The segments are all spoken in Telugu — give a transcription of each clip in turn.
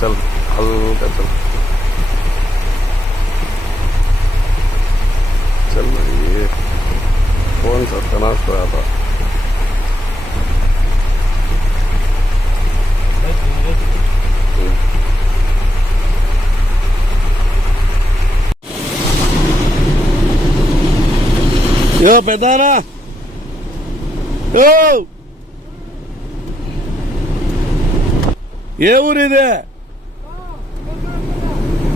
चल हल्का चल। चल ये कौन सा तनाव हो रहा था? यो पैदाना यो। ये ऊरिदे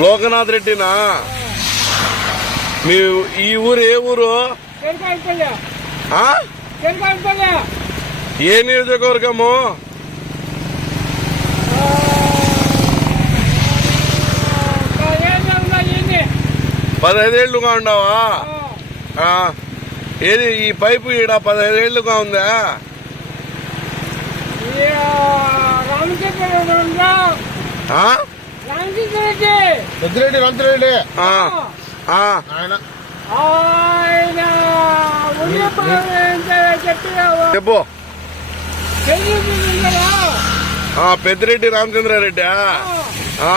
లోకనాథ్ రెడ్డినా మీ ఈ ఊరు ఏ ఊరు? ఏ నియోజకవర్గము? పదహైదేళ్ళుగా ఉండవా? ఏది ఈ పైపు ఈడ పదహైదేళ్ళుగా ఉందా? పెద్దిరెడ్డి రంతిరెడ్డి ఆయన చెప్పు పెద్దిరెడ్డి రామచంద్రారెడ్డి ఆ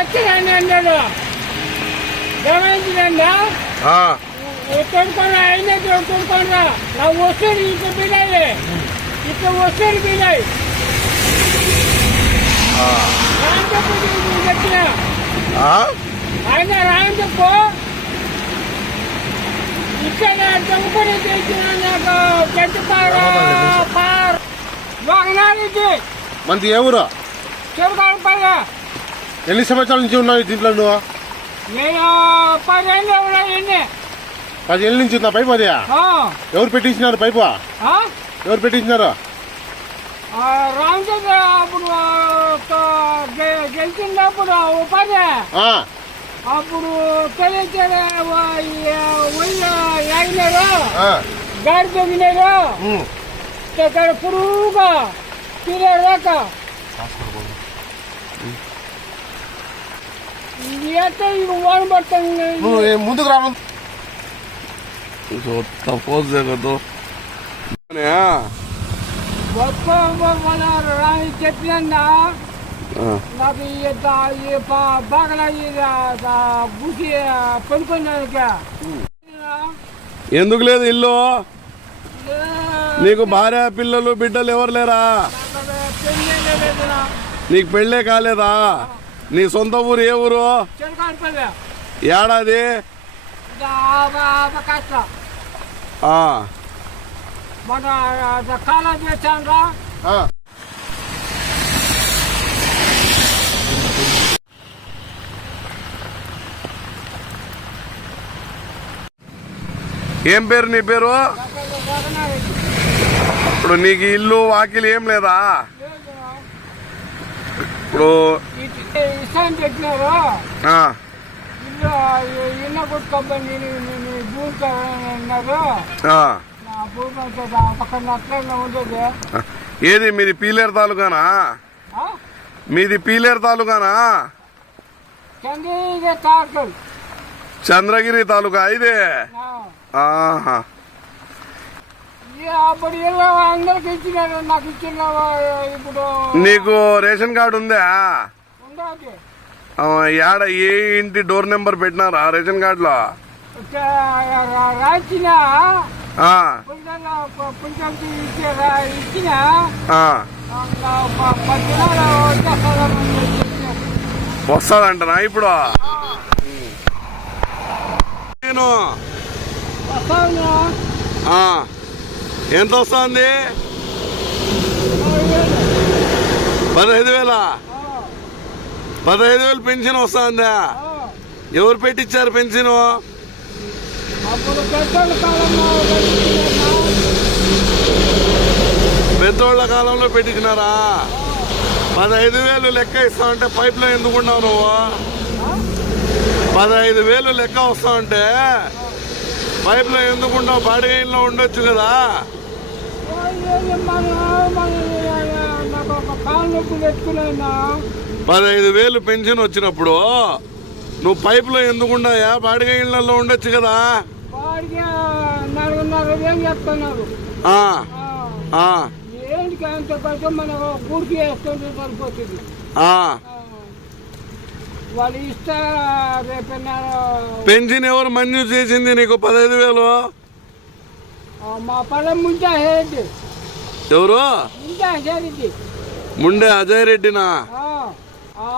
ఎక్కడండి అన్నాడు గమనించండి ఆ, తొడుకొని అయినా తొడుకోరా నా వస్తువులు ఇంత బిడాయి ఇంత వస్తువులు బిడాయి రాంతప్పు చెప్పిన. ఆ? ఆయన రాంతప్పు ఇక్కడ దొంగపడి తెచ్చిన నాకు చెట్టుపార పార్ వాహనానికి మనది ఏ ఊరు? చెబుతాను ఎన్ని సంవత్సరాల నుంచి ఉన్నావు దీంట్లో నువ్వు? నేను పదేళ్ళు ఉన్నాయండి పది ఏళ్ళ నుంచి ఉందా పైపు అది. ఎవరు పెట్టించినారు పైపు? ఎవరు పెట్టించినారు? రామచంద్ర అప్పుడు గెలిచినప్పుడు ఉపాధి. అప్పుడు తెలియచారు ఆ, గాడి తొగినారు. ఇక్కడ పురుగుగా ఇది అయితే ఇవి వాన పడుతుంది. ముందుకు రావు తపోజ్ జగదు గొప్ప మన రాయి చెప్పిందా నాకు ఈ బాగా బుసి పడుకున్నాక ఎందుకు లేదు ఇల్లు? నీకు భార్య పిల్లలు బిడ్డలు ఎవరు లేరా? నీకు పెళ్ళే కాలేదా? నీ సొంత ఊరు ఏ ఊరు? ఏడాది? మన కాలేజ్ ఏం పేరు నీ పేరు ఇప్పుడు నీకు ఇల్లు వాకిలి ఏం లేదా ఇప్పుడు ఇస్తాను పెట్టినారు ఆ, ఇల్లు ఇన్న కొట్టుకోబడి భూమి అన్నారు. ఆ. నా భూమి ఉంటుంది ఆ పక్కన అట్లనే ఉంటుంది ఏది మీది పీలేరు తాలూకానా? మీది పీలేరు తాలూకానా? చంద్రగిరి తాలూకా ఇదే? ఆహా. నీకు రేషన్ కార్డు ఉందా? యాడ ఏ ఇంటి డోర్ నెంబర్ పెట్టినారా రేషన్ కార్డులో? వస్తాదంటనా ఇప్పుడు? నేను. ఎంత వస్తుంది? పదహైదు వేల? పదహైదు వేలు పెన్షన్ వస్తుందా? ఎవరు పెట్టించారు పెన్షన్. పెద్దోళ్ళ కాలంలో పెట్టించినారా పదహైదు వేలు లెక్క ఇస్తామంటే పైప్లో ఎందుకున్నావు నువ్వు? పదహైదు వేలు లెక్క వస్తామంటే పైప్లో ఎందుకుంటావు బాడిగ ఇంట్లో ఉండొచ్చు కదా. పదహైదు వేలు పెన్షన్ వచ్చినప్పుడు నువ్వు పైప్లో ఎందుకుండాయా బాడిగ ఇళ్ళలో ఉండొచ్చు కదా. పెన్షన్ ఎవరు మంజూరు చేసింది నీకు పదహైదు వేలు? మా ముంచా హెడ్ ఎవరు? ముండే అజయ్ రెడ్డినా?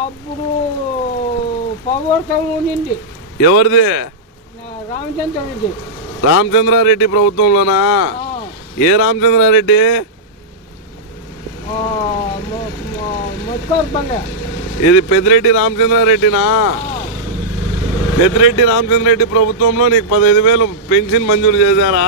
అప్పుడు పవర్తం ఉండింది. ఎవరిది? రామచంద్ర రెడ్డి. రామచంద్రారెడ్డి ప్రభుత్వంలోనా? ఏ రామచంద్రారెడ్డి? ఇది పెద్దిరెడ్డి రామచంద్రారెడ్డినా? పెద్దిరెడ్డి రామచంద్రారెడ్డి ప్రభుత్వంలో నీకు పదహైదు వేలు పెన్షన్ మంజూరు చేశారా?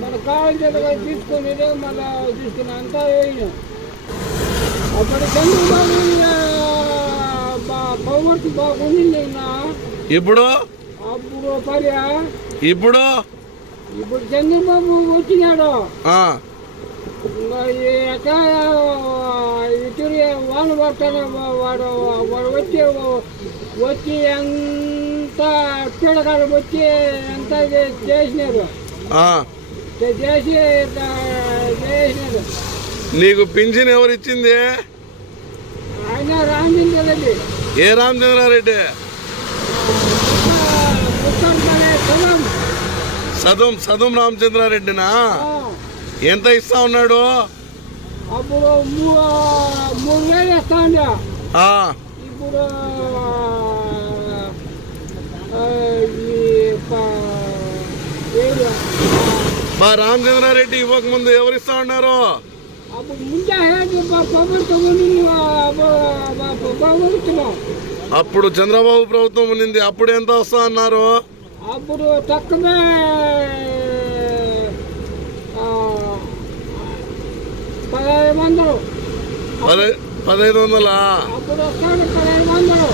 మన కావాల్సిన తీసుకునేది మళ్ళా తీసుకుని అంతా వేయను అప్పుడు చంద్రబాబు బాగుంది ఇప్పుడు? అప్పుడు పర్య ఇప్పుడు? ఇప్పుడు చంద్రబాబు వచ్చినాడు. ఇటు వాన పడతాడు వాడు వాడు వచ్చి వచ్చి ఎంత పీడకాలు వచ్చి ఎంత చేసినారు? చేసి చేసినారు. నీకు పింఛన్ ఎవరు ఇచ్చింది? ఆయన రామచంద్రెడ్డి ఏ రామచంద్రారెడ్డి? సదుం. సదుం రామచంద్రారెడ్డినా? ఎంత ఇస్తా ఉన్నాడు? అప్పుడు మూ- మూడు వేలు ఇస్తా ఆ, ఇప్పుడు మా రామచంద్రారెడ్డి ఇవ్వకముందు ఎవరు ఇస్తా ఉన్నారు? అప్పుడు అప్పుడు చంద్రబాబు ప్రభుత్వం ఉన్నింది అప్పుడు ఎంత వస్తా అన్నారు? అప్పుడు తక్కువే పదహైదు వందలు. పదై పదహైదు వందలా? అప్పుడు వస్తాడు పదహైదు వందలు.